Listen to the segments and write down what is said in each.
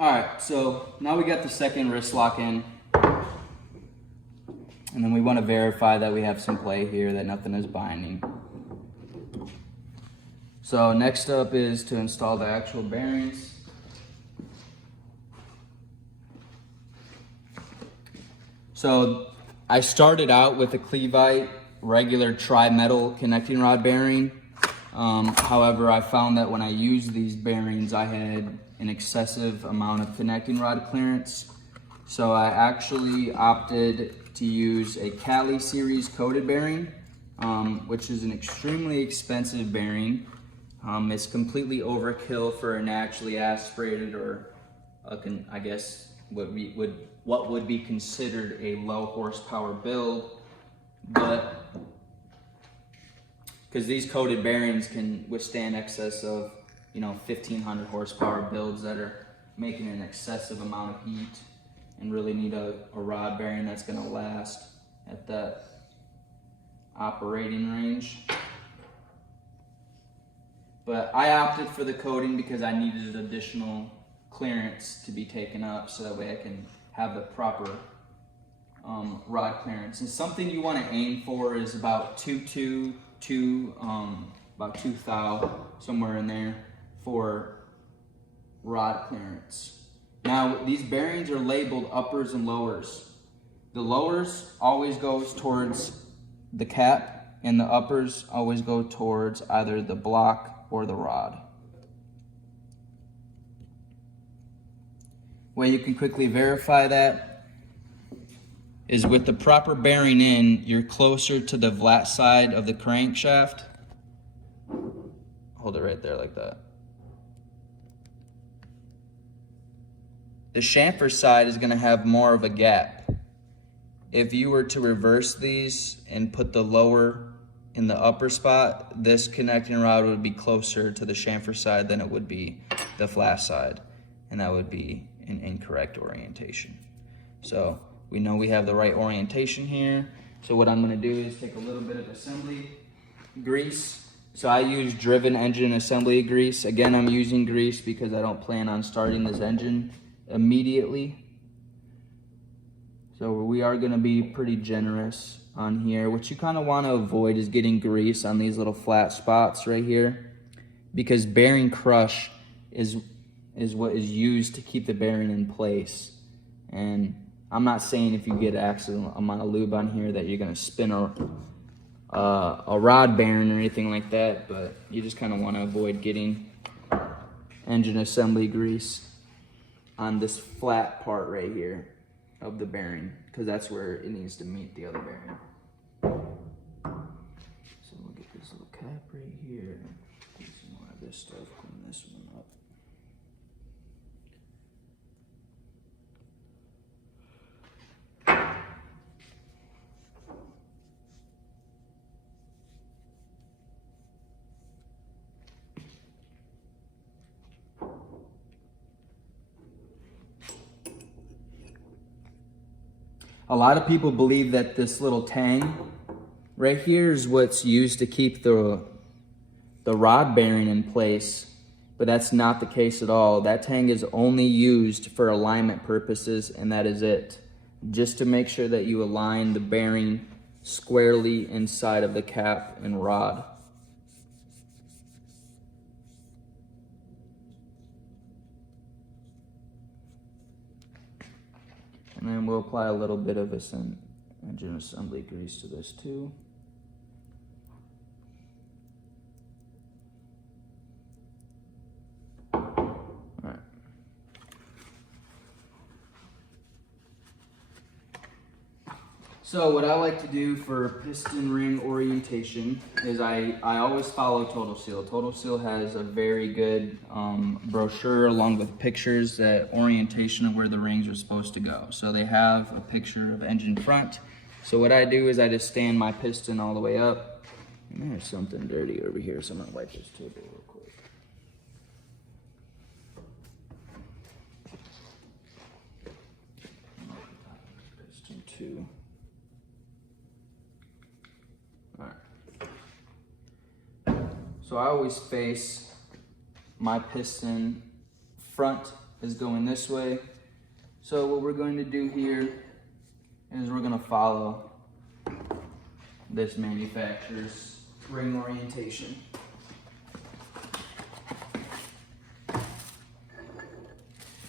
All right, so now we got the second wrist lock in. And then we want to verify that we have some play here, that nothing is binding. So next up is to install the actual bearings. So I started out with a Clevite regular tri-metal connecting rod bearing. However, I found that when I used these bearings, I had an excessive amount of connecting rod clearance. So I actually opted to use a Cali series coated bearing, which is an extremely expensive bearing. It's completely overkill for a naturally aspirated or I guess what would be considered a low horsepower build, but because these coated bearings can withstand excess of 1500 horsepower builds that are making an excessive amount of heat and really need a rod bearing that's going to last at that operating range. But I opted for the coating because I needed additional clearance to be taken up so that way I can have the proper rod clearance. And something you want to aim for is about 2.2 to about 2 thou, somewhere in there, for rod clearance. Now these bearings are labeled uppers and lowers. The lowers always goes towards the cap and the uppers always go towards either the block or the rod. Way you can quickly verify that is with the proper bearing in, you're closer to the flat side of the crankshaft. Hold it right there like that. The chamfer side is going to have more of a gap. If you were to reverse these and put the lower in the upper spot, this connecting rod would be closer to the chamfer side than it would be the flat side, and that would be an incorrect orientation. So we know we have the right orientation here. So what I'm going to do is take a little bit of assembly grease. So I use driven engine assembly grease. Again, I'm using grease because I don't plan on starting this engine immediately. So we are going to be pretty generous on here. What you kind of want to avoid is getting grease on these little flat spots right here, because bearing crush is what is used to keep the bearing in place. And I'm not saying if you get an accidental amount of lube on here that you're going to spin a rod bearing or anything like that, but you just kind of want to avoid getting engine assembly grease on this flat part right here of the bearing, because that's where it needs to meet the other bearing. So we'll get this little cap right here, do some more of this stuff, clean this one up. A lot of people believe that this little tang right here is what's used to keep the rod bearing in place, but that's not the case at all. That tang is only used for alignment purposes, and that is it. Just to make sure that you align the bearing squarely inside of the cap and rod. And then we'll apply a little bit of engine assembly grease to this too. Alright. So what I like to do for piston ring orientation is I always follow Total Seal. Total Seal has a very good brochure along with pictures that orientation of where the rings are supposed to go. So they have a picture of engine front. So what I do is I just stand my piston all the way up. And there's something dirty over here, so I'm gonna wipe this table real quick. Piston 2. So I always face my piston front is going this way. So what we're going to do here is we're going to follow this manufacturer's ring orientation.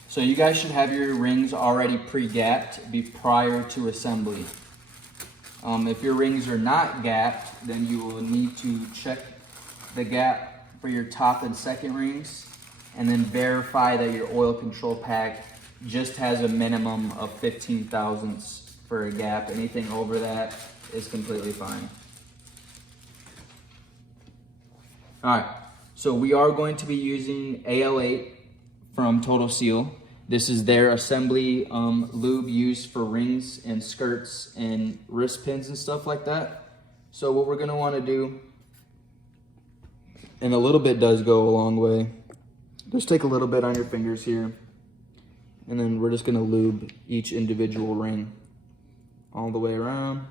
So you guys should have your rings already pre-gapped prior to assembly. If your rings are not gapped, then you will need to check the gap for your top and second rings, and then verify that your oil control pack just has a minimum of 15 thousandths for a gap. Anything over that is completely fine. All right, so we are going to be using AL8 from Total Seal. This is their assembly lube used for rings and skirts and wrist pins and stuff like that. So what we're gonna wanna do, and a little bit does go a long way, just take a little bit on your fingers here, and then we're just gonna lube each individual ring all the way around.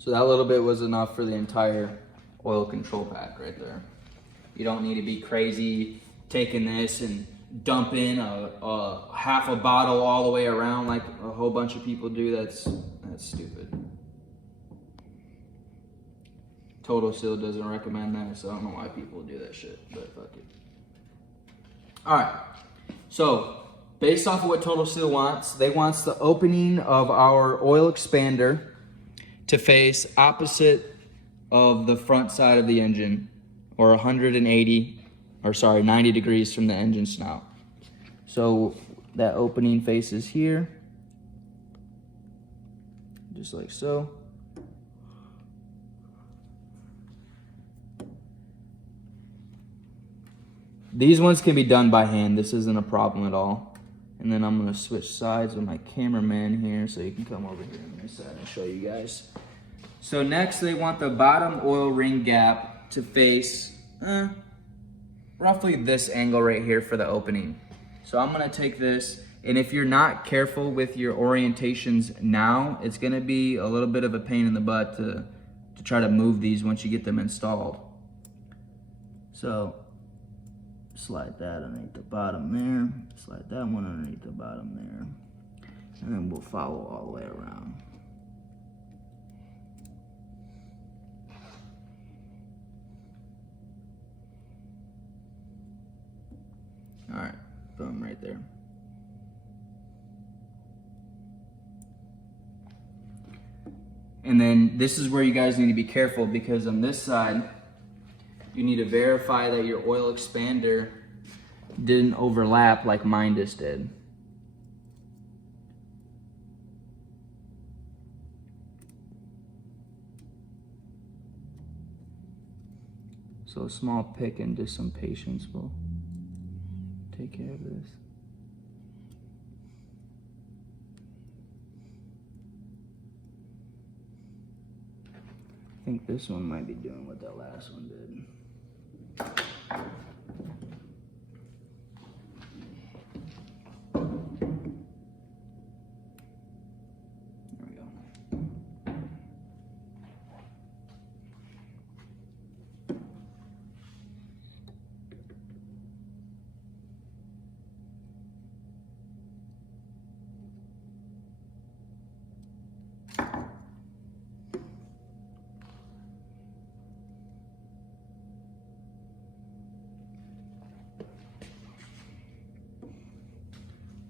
So that little bit was enough for the entire oil control pack right there. You don't need to be crazy taking this and dumping a half a bottle all the way around like a whole bunch of people do. That's stupid. Total Seal doesn't recommend that, so I don't know why people do that shit, but fuck it. All right, so based off of what Total Seal wants, they want the opening of our oil expander to face opposite of the front side of the engine, or 90 degrees from the engine snout. So that opening faces here, just like so. These ones can be done by hand. This isn't a problem at all. And then I'm gonna switch sides with my cameraman here so you can come over here on this side and show you guys. So next they want the bottom oil ring gap to face roughly this angle right here for the opening. So I'm gonna take this, and if you're not careful with your orientations now, it's gonna be a little bit of a pain in the butt to try to move these once you get them installed. So slide that underneath the bottom there, slide that one underneath the bottom there, and then we'll follow all the way around. All right, boom, right there. And then this is where you guys need to be careful, because on this side, you need to verify that your oil expander didn't overlap like mine just did. So a small pick and just some patience will take care of this. I think this one might be doing what that last one did. There we go.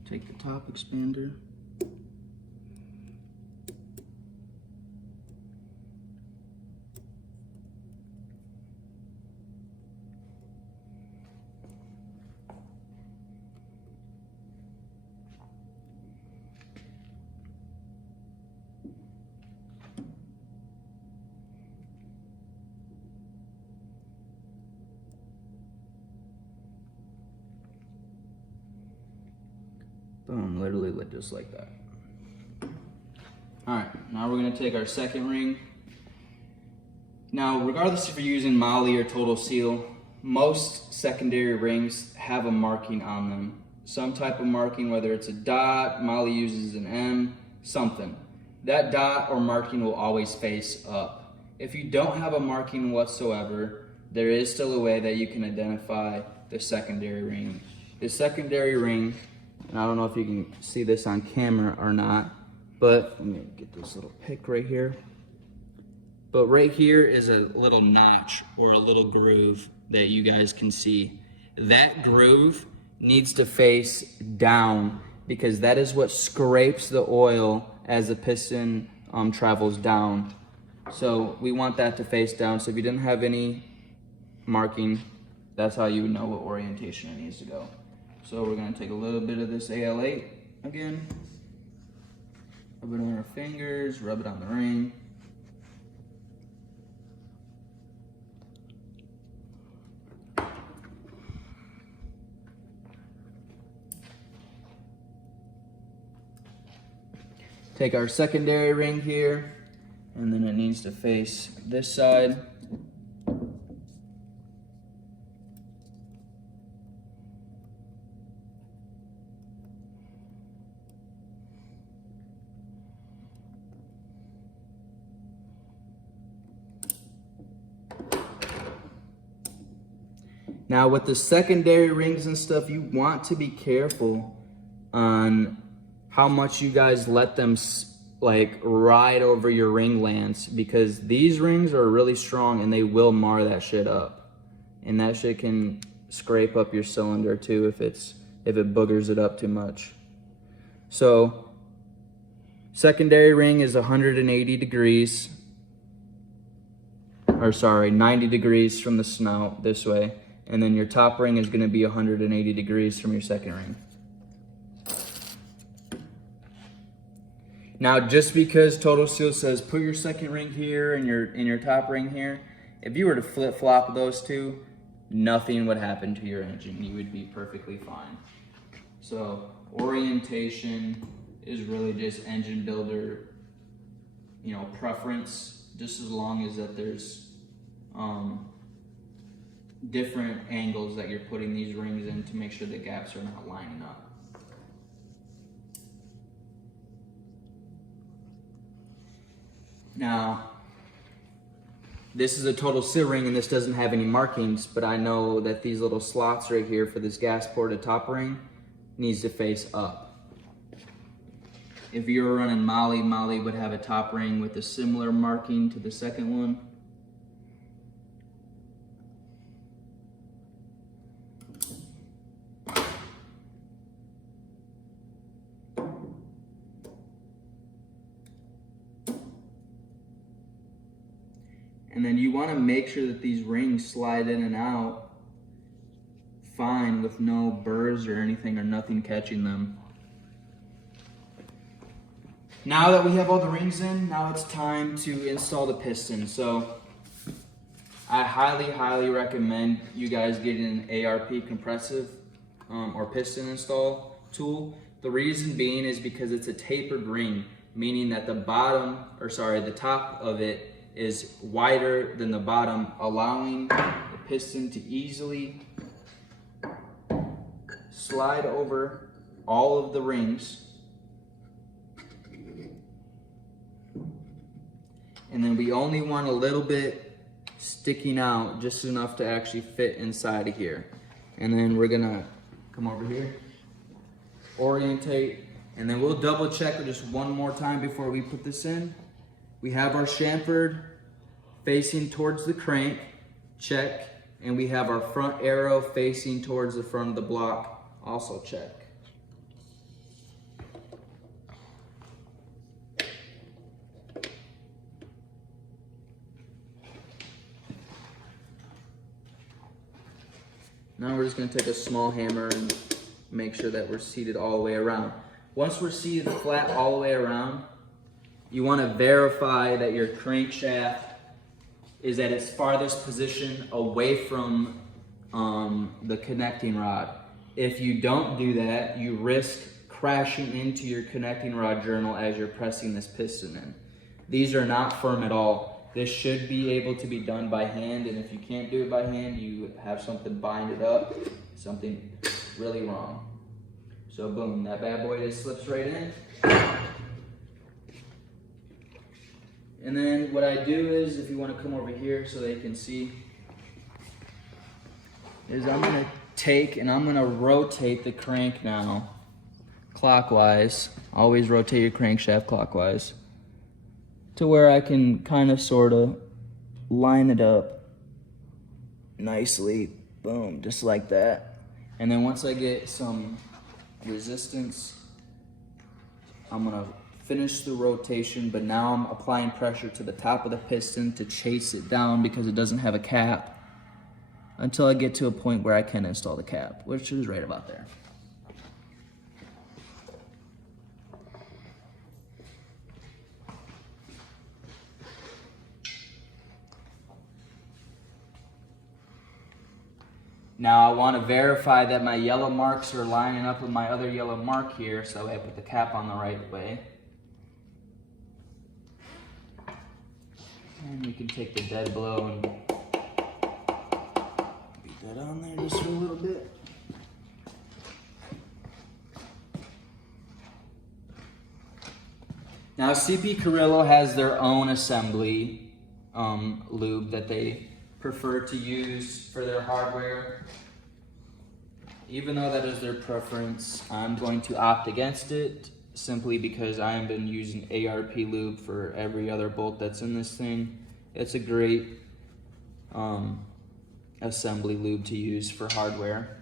Take the top expander. Boom, literally just like that. All right, now we're gonna take our second ring. Now, regardless if you're using Moly or Total Seal, most secondary rings have a marking on them. Some type of marking, whether it's a dot, Molly uses an M, something. That dot or marking will always face up. If you don't have a marking whatsoever, there is still a way that you can identify the secondary ring. The secondary ring, and I don't know if you can see this on camera or not, but let me get this little pick right here. But right here is a little notch or a little groove that you guys can see. That groove needs to face down because that is what scrapes the oil as the piston travels down. So we want that to face down. So if you didn't have any marking, that's how you would know what orientation it needs to go. So we're gonna take a little bit of this AL8 again, rub it on our fingers, rub it on the ring. Take our secondary ring here, and then it needs to face this side. Now with the secondary rings and stuff, you want to be careful on how much you guys let them like ride over your ring lance, because these rings are really strong and they will mar that shit up. And that shit can scrape up your cylinder too if it boogers it up too much. So secondary ring is 180 degrees, or sorry, 90 degrees from the snout this way. And then your top ring is going to be 180 degrees from your second ring. Now, just because Total Seal says put your second ring here and your top ring here, if you were to flip-flop those two, nothing would happen to your engine. You would be perfectly fine. So orientation is really just engine builder, preference, just as long as that there's different angles that you're putting these rings in to make sure the gaps are not lining up. Now, this is a Total Seal ring and this doesn't have any markings, but I know that these little slots right here for this gas ported top ring needs to face up. If you were running Molly, Molly would have a top ring with a similar marking to the second one. And then you want to make sure that these rings slide in and out fine with no burrs or anything or nothing catching them. Now that we have all the rings in, now it's time to install the piston. So I highly recommend you guys getting an ARP compressive or piston install tool. The reason being is because it's a tapered ring, meaning that the top of it is wider than the bottom, allowing the piston to easily slide over all of the rings. And then we only want a little bit sticking out, just enough to actually fit inside of here. And then we're gonna come over here, orientate, and then we'll double check it just one more time before we put this in. We have our chamfered facing towards the crank, check, and we have our front arrow facing towards the front of the block, also check. Now we're just going to take a small hammer and make sure that we're seated all the way around. Once we're seated flat all the way around, you want to verify that your crankshaft is at its farthest position away from the connecting rod. If you don't do that, you risk crashing into your connecting rod journal as you're pressing this piston in. These are not firm at all. This should be able to be done by hand, and if you can't do it by hand, you have something bind it up, something really wrong. So boom, that bad boy just slips right in. And then what I do is, if you want to come over here so they can see, is I'm gonna take and I'm gonna rotate the crank now clockwise. Always rotate your crankshaft clockwise to where I can kind of sort of line it up nicely. Boom, just like that. And then once I get some resistance, I'm gonna finish the rotation, but now I'm applying pressure to the top of the piston to chase it down because it doesn't have a cap until I get to a point where I can install the cap, which is right about there. Now I want to verify that my yellow marks are lining up with my other yellow mark here, so I put the cap on the right way. And we can take the dead blow and beat that on there just for a little bit. Now CP Carrillo has their own assembly lube that they prefer to use for their hardware. Even though that is their preference, I'm going to opt against it simply because I have been using ARP lube for every other bolt that's in this thing. It's a great assembly lube to use for hardware.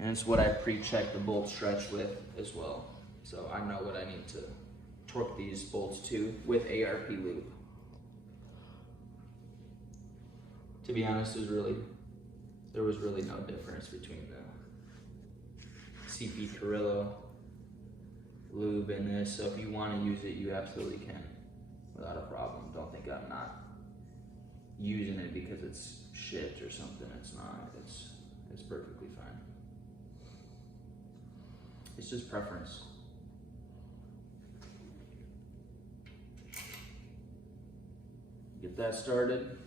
And it's what I pre-check the bolt stretch with as well. So I know what I need to torque these bolts to with ARP lube. To be honest, there was really no difference between the CP Carrillo lube and this. So if you want to use it, you absolutely can without a problem. Don't think I'm not using it because it's shit or something. It's not. It's perfectly fine. It's just preference. Get that started.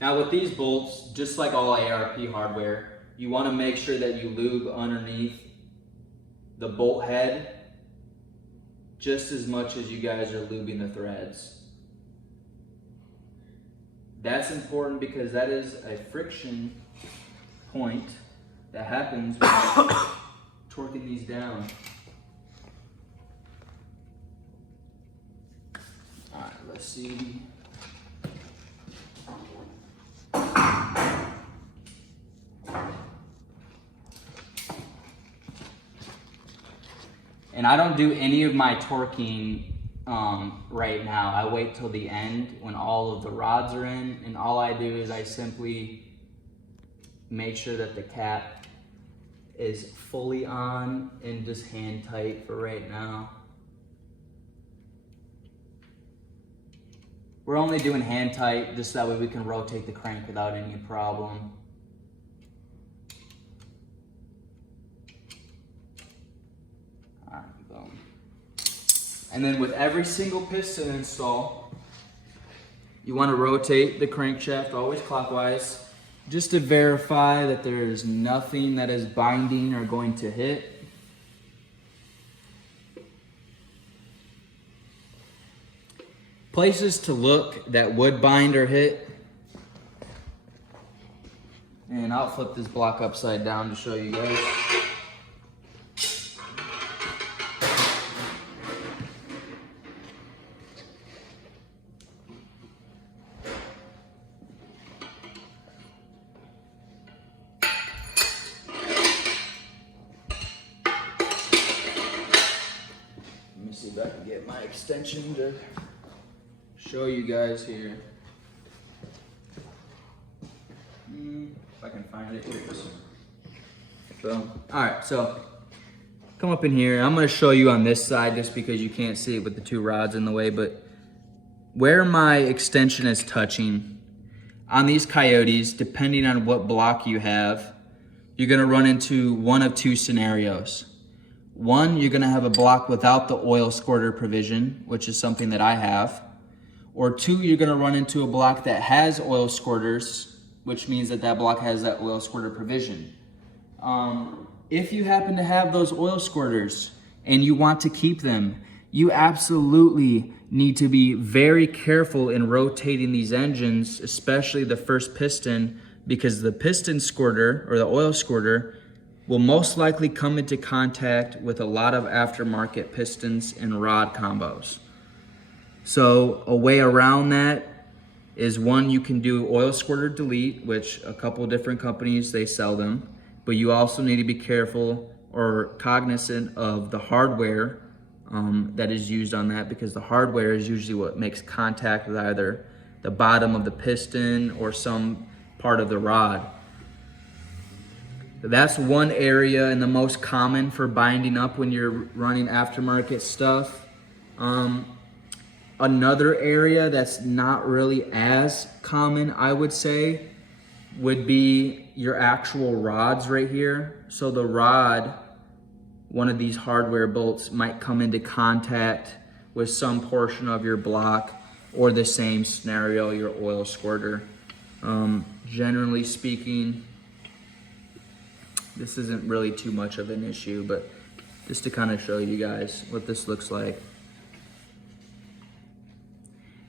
Now with these bolts, just like all ARP hardware, you want to make sure that you lube underneath the bolt head just as much as you guys are lubing the threads. That's important because that is a friction point that happens when you're torquing these down. All right, let's see. And I don't do any of my torquing right now. I wait till the end when all of the rods are in, and all I do is I simply make sure that the cap is fully on and just hand tight for right now. We're only doing hand tight just that way we can rotate the crank without any problem. Alright, boom. And then with every single piston install, you want to rotate the crankshaft always clockwise just to verify that there is nothing that is binding or going to hit. Places to look that would bind or hit. And I'll flip this block upside down to show you guys. Let me see if I can get my extension to show you guys here. If I can find it, here it is. So, alright, so come up in here. I'm going to show you on this side just because you can't see it with the two rods in the way, but where my extension is touching on these Coyotes, depending on what block you have, you're going to run into one of two scenarios. One, you're going to have a block without the oil squirter provision, which is something that I have. Or 2, you're gonna run into a block that has oil squirters, which means that that block has that oil squirter provision. If you happen to have those oil squirters and you want to keep them, you absolutely need to be very careful in rotating these engines, especially the first piston, because the piston squirter or the oil squirter will most likely come into contact with a lot of aftermarket pistons and rod combos. So a way around that is, one, you can do oil squirter delete, which a couple different companies, they sell them, but you also need to be careful or cognizant of the hardware that is used on that, because the hardware is usually what makes contact with either the bottom of the piston or some part of the rod. That's one area and the most common for binding up when you're running aftermarket stuff. Another area that's not really as common, I would say, would be your actual rods right here. So the rod, one of these hardware bolts might come into contact with some portion of your block, or the same scenario, your oil squirter. Generally speaking, this isn't really too much of an issue, but just to kind of show you guys what this looks like.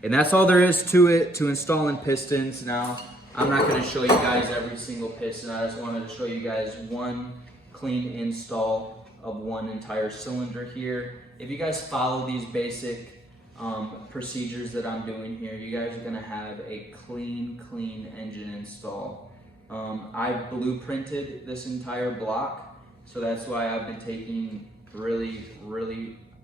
And that's all there is to it, to installing pistons. Now, I'm not going to show you guys every single piston. I just wanted to show you guys one clean install of one entire cylinder here. If you guys follow these basic procedures that I'm doing here, you guys are going to have a clean engine install. I blueprinted this entire block, so that's why I've been taking really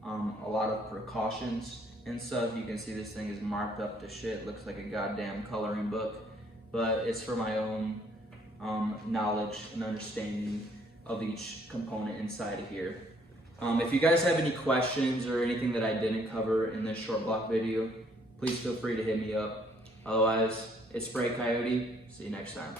a lot of precautions and stuff. You can see this thing is marked up to shit, looks like a goddamn coloring book, but it's for my own knowledge and understanding of each component inside of here. If you guys have any questions or anything that I didn't cover in this short block video, please feel free to hit me up. Otherwise, it's Coyote. See you next time.